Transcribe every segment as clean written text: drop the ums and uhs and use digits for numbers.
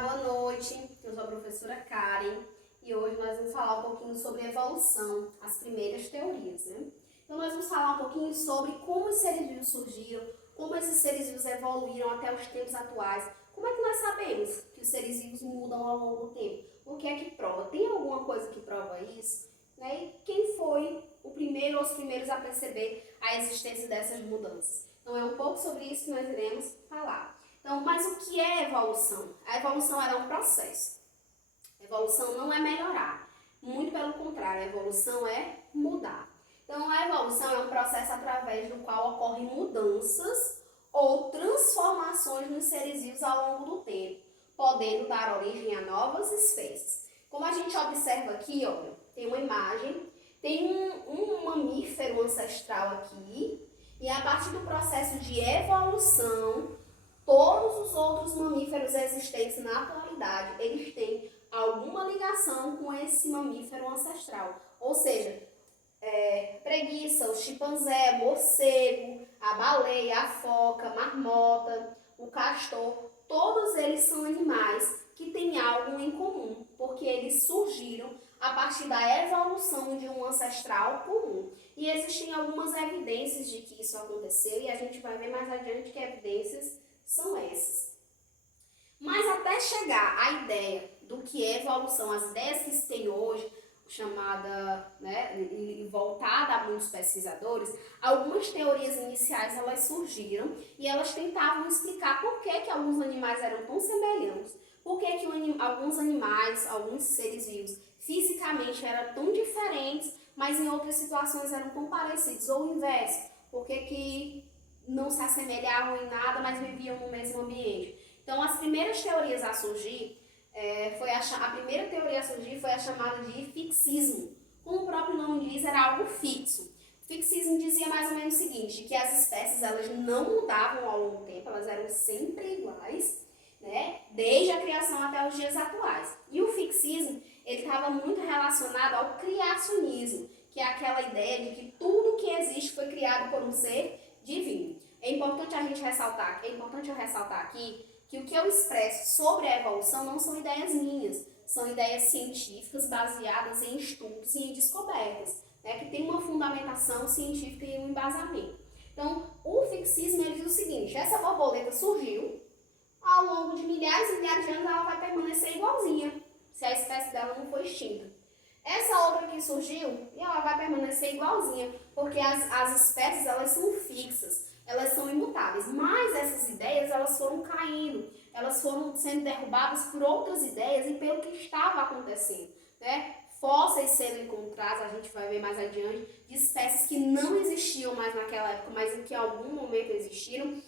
boa noite. Eu sou a professora Karen e hoje nós vamos falar um pouquinho sobre evolução, as primeiras teorias, né? Então nós vamos falar um pouquinho sobre como os seres vivos surgiram, como esses seres vivos evoluíram até os tempos atuais. Como é que nós sabemos que os seres vivos mudam ao longo do tempo? O que é que prova? Tem alguma coisa que prova isso? Né? E quem foi o primeiro ou os primeiros a perceber a existência dessas mudanças? Então é um pouco sobre isso que nós iremos falar. Então, mas o que é evolução? A evolução era um processo. A evolução não é melhorar. Muito pelo contrário, a evolução é mudar. Então, a evolução é um processo através do qual ocorrem mudanças ou transformações nos seres vivos ao longo do tempo, podendo dar origem a novas espécies. Como a gente observa aqui, olha, tem uma imagem, tem um mamífero ancestral aqui, e a partir do processo de evolução, todos os outros mamíferos existentes na atualidade, eles têm alguma ligação com esse mamífero ancestral. Ou seja, preguiça, o chimpanzé, morcego, a baleia, a foca, a marmota, o castor, todos eles são animais que têm algo em comum, porque eles surgiram a partir da evolução de um ancestral comum. E existem algumas evidências de que isso aconteceu, e a gente vai ver mais adiante que evidências são essas. Mas até chegar à ideia do que é evolução, as ideias que se tem hoje, chamada, né, e voltada a muitos pesquisadores, algumas teorias iniciais elas surgiram e elas tentavam explicar por que alguns animais eram tão semelhantes, por que alguns animais, alguns seres vivos, fisicamente eram tão diferentes, mas em outras situações eram tão parecidos, ou o inverso, por que não se assemelhavam em nada, mas viviam no mesmo ambiente. Então, as primeiras teorias a surgir, a primeira teoria a surgir foi a chamada de fixismo. Como o próprio nome diz, era algo fixo. O fixismo dizia mais ou menos o seguinte, que as espécies elas não mudavam ao longo do tempo, elas eram sempre iguais, né? Desde a criação até os dias atuais. E o fixismo ele estava muito relacionado ao criacionismo, que é aquela ideia de que tudo que existe foi criado por um ser divino. É importante eu ressaltar aqui que o que eu expresso sobre a evolução não são ideias minhas, são ideias científicas baseadas em estudos e em descobertas, né, que tem uma fundamentação científica e um embasamento. Então, o fixismo ele diz o seguinte: essa borboleta surgiu, ao longo de milhares e milhares de anos ela vai permanecer igualzinha, se a espécie dela não for extinta. Essa outra que surgiu, ela vai permanecer igualzinha, porque as espécies elas são fixas, elas são imutáveis, mas essas ideias elas foram caindo, elas foram sendo derrubadas por outras ideias e pelo que estava acontecendo, né? Fósseis sendo encontrados, a gente vai ver mais adiante, de espécies que não existiam mais naquela época, mas em que em algum momento existiram,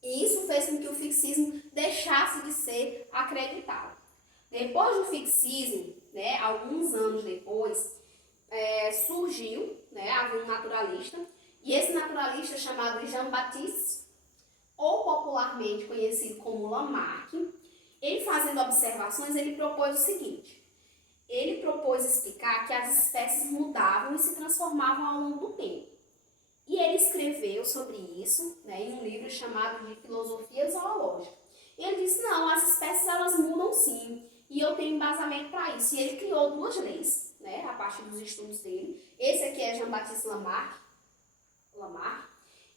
e isso fez com que o fixismo deixasse de ser acreditado. Depois do fixismo, né, alguns anos depois, surgiu, né, havia um naturalista, e esse naturalista chamado Jean-Baptiste, ou popularmente conhecido como Lamarck, ele fazendo observações, ele propôs o seguinte: ele propôs explicar que as espécies mudavam e se transformavam ao longo do tempo. E ele escreveu sobre isso, né, em um livro chamado de Filosofia Zoológica. E ele disse: não, as espécies elas mudam sim, e eu tenho embasamento para isso. E ele criou duas leis, né, a partir dos estudos dele. Esse aqui é Jean-Baptiste Lamarck,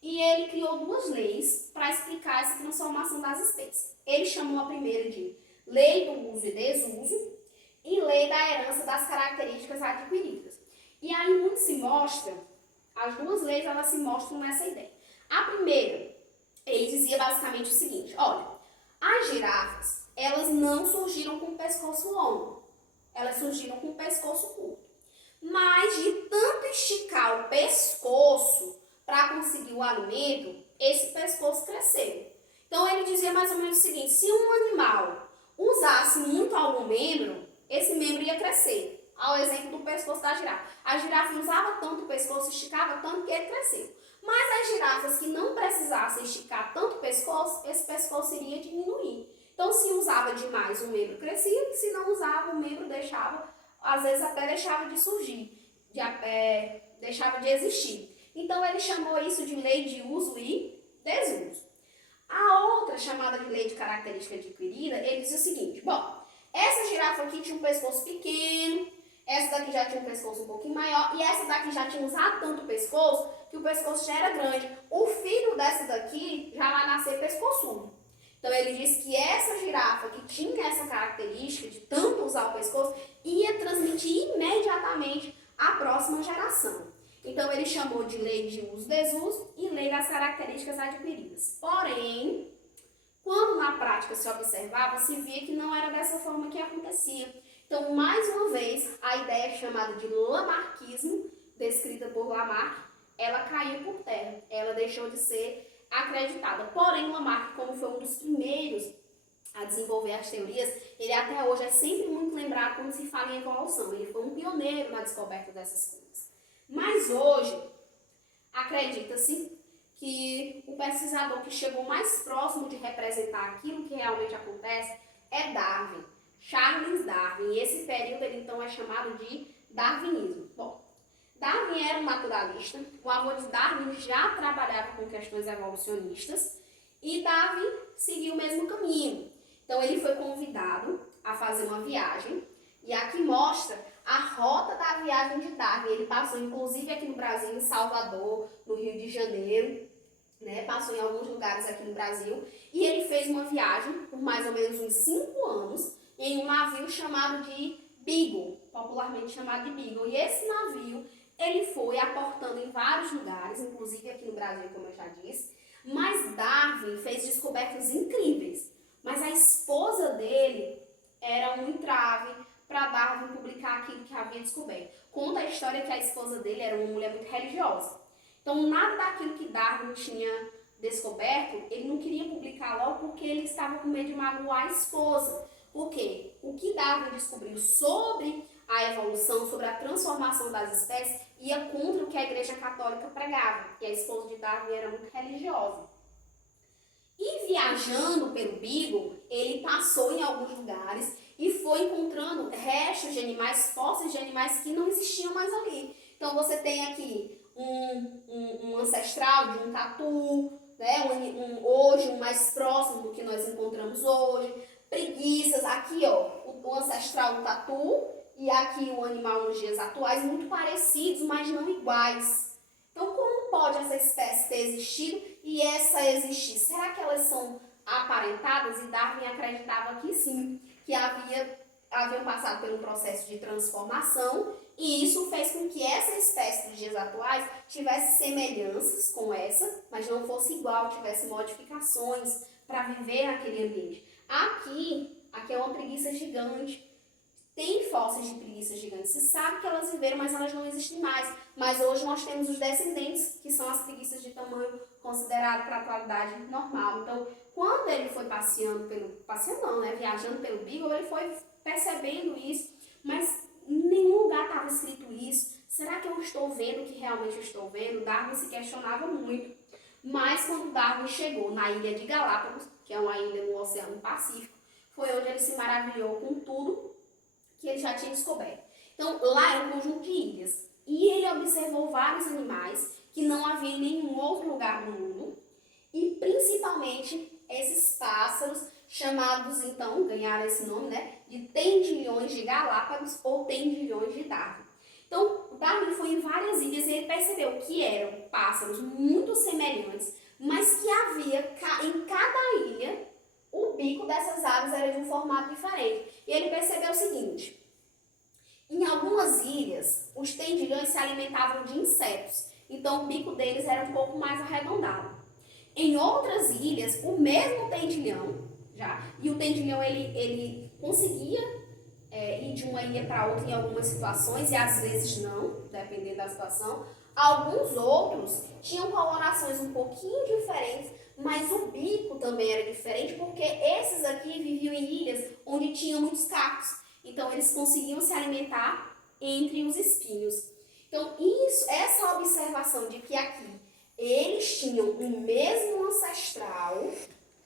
e ele criou duas leis para explicar essa transformação das espécies. Ele chamou a primeira de Lei do Uso e Desuso e Lei da Herança das Características Adquiridas. E aí muito se mostra, as duas leis elas se mostram nessa ideia. A primeira, ele dizia basicamente o seguinte: olha, as girafas, elas não surgiram com o pescoço longo, elas surgiram com o pescoço curto. Mas de tanto esticar o pescoço para conseguir o alimento, esse pescoço cresceu. Então ele dizia mais ou menos o seguinte: se um animal usasse muito algum membro, esse membro ia crescer. Ao exemplo do pescoço da girafa. A girafa usava tanto o pescoço, esticava tanto que ele cresceu. Mas as girafas que não precisassem esticar tanto o pescoço, esse pescoço iria diminuir. Então se usava demais, o membro crescia, e se não usava, o membro deixava, às vezes até deixava de surgir, deixava de existir. Então ele chamou isso de lei de uso e desuso. A outra, chamada de lei de característica adquirida, ele diz o seguinte, bom, essa girafa aqui tinha um pescoço pequeno, essa daqui já tinha um pescoço um pouquinho maior, e essa daqui já tinha usado tanto o pescoço, que o pescoço já era grande. O filho dessa daqui já vai nascer pescoçudo. Então ele diz que essa girafa que tinha essa característica de tanto usar o pescoço, ia transmitir imediatamente à próxima geração. Então ele chamou de lei de uso-desuso e lei das características adquiridas. Porém, quando na prática se observava, se via que não era dessa forma que acontecia. Então, mais uma vez, a ideia chamada de lamarquismo, descrita por Lamarck, ela caiu por terra, ela deixou de ser acreditada. Porém, Lamarck, como foi um dos primeiros a desenvolver as teorias, ele até hoje é sempre muito lembrado quando se fala em evolução. Ele foi um pioneiro na descoberta dessas coisas. Mas hoje, acredita-se que o pesquisador que chegou mais próximo de representar aquilo que realmente acontece é Darwin, Charles Darwin. E esse período ele então é chamado de darwinismo. Bom, Darwin era um naturalista, o avô de Darwin já trabalhava com questões evolucionistas e Darwin seguiu o mesmo caminho. Então ele foi convidado a fazer uma viagem e aqui mostra a rota da viagem de Darwin. Ele passou inclusive aqui no Brasil, em Salvador, no Rio de Janeiro, né? Passou em alguns lugares aqui no Brasil e ele fez uma viagem por mais ou menos uns 5 anos em um navio chamado de Beagle, popularmente chamado de Beagle. E esse navio ele foi aportando em vários lugares, inclusive aqui no Brasil, como eu já disse, mas Darwin fez descobertas incríveis. Mas a esposa dele era um entrave para Darwin publicar aquilo que havia descoberto. Conta a história que a esposa dele era uma mulher muito religiosa. Então, nada daquilo que Darwin tinha descoberto, ele não queria publicar logo porque ele estava com medo de magoar a esposa. Por quê? O que Darwin descobriu sobre a evolução, sobre a transformação das espécies, ia contra o que a Igreja Católica pregava. E a esposa de Darwin era muito religiosa. E viajando pelo Beagle, ele passou em alguns lugares e foi encontrando restos de animais, fósseis de animais que não existiam mais ali. Então você tem aqui um ancestral de um tatu, né? Hoje um mais próximo do que nós encontramos hoje. Preguiças, aqui ó, o ancestral do tatu e aqui o animal nos dias atuais, muito parecidos, mas não iguais. Então como pode essa espécie ter existido e essa existir? Será que elas são aparentadas? E Darwin acreditava que sim, que haviam passado por um processo de transformação e isso fez com que essa espécie dos dias atuais tivesse semelhanças com essa, mas não fosse igual, tivesse modificações para viver naquele ambiente. Aqui é uma preguiça gigante. Tem fósseis de preguiças gigantes. Se sabe que elas viveram, mas elas não existem mais. Mas hoje nós temos os descendentes, que são as preguiças de tamanho considerado para a atualidade normal. Então, quando ele foi viajando pelo Beagle, ele foi percebendo isso, mas em nenhum lugar estava escrito isso. Será que eu estou vendo o que realmente eu estou vendo? Darwin se questionava muito. Mas quando Darwin chegou na ilha de Galápagos, que é uma ilha no Oceano Pacífico, foi onde ele se maravilhou com tudo que ele já tinha descoberto. Então, lá é um conjunto de ilhas. E ele observou vários animais que não havia em nenhum outro lugar do mundo. E, principalmente, esses pássaros chamados, então, ganharam esse nome, né? De tendilhões de Galápagos ou tendilhões de Darwin. Então, Darwin foi em várias ilhas e ele percebeu que eram pássaros muito semelhantes, mas que havia em cada ilha o bico dessas aves era de um formato diferente. E ele percebeu o seguinte: em algumas ilhas, os tendilhões se alimentavam de insetos, então o bico deles era um pouco mais arredondado. Em outras ilhas, o mesmo tendilhão, e o tendilhão ele conseguia ir de uma ilha para outra em algumas situações, e às vezes não, dependendo da situação. Alguns outros tinham colorações um pouquinho diferentes, mas o bico também era diferente, porque esses aqui viviam em ilhas onde tinham muitos cactos. Então, eles conseguiam se alimentar entre os espinhos. Então, essa observação de que aqui eles tinham o mesmo ancestral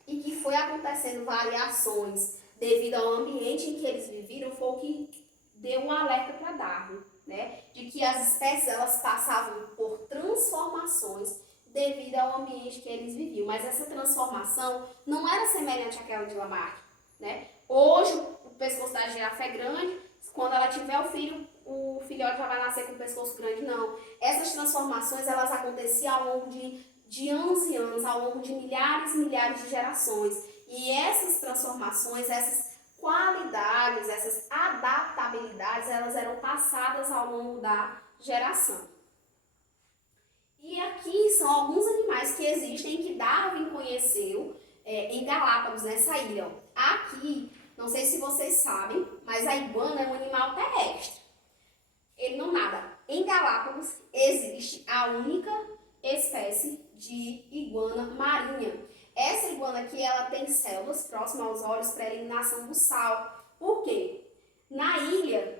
e que foi acontecendo variações devido ao ambiente em que eles viveram, foi o que deu um alerta para Darwin, né? De que as espécies elas passavam por transformações devido ao ambiente que eles viviam. Mas essa transformação não era semelhante àquela de Lamarck, né? Hoje o pescoço da girafa é grande, quando ela tiver o filhote já vai nascer com o pescoço grande, não. Essas transformações, elas aconteciam ao longo de anos e anos, ao longo de milhares e milhares de gerações. E essas transformações, essas qualidades, essas adaptabilidades, elas eram passadas ao longo da geração. E aqui são alguns animais que existem que Darwin conheceu em Galápagos, nessa ilha. Aqui, não sei se vocês sabem, mas a iguana é um animal terrestre. Ele não nada. Em Galápagos existe a única espécie de iguana marinha. Essa iguana aqui, ela tem células próximas aos olhos para eliminação do sal. Por quê? Na ilha,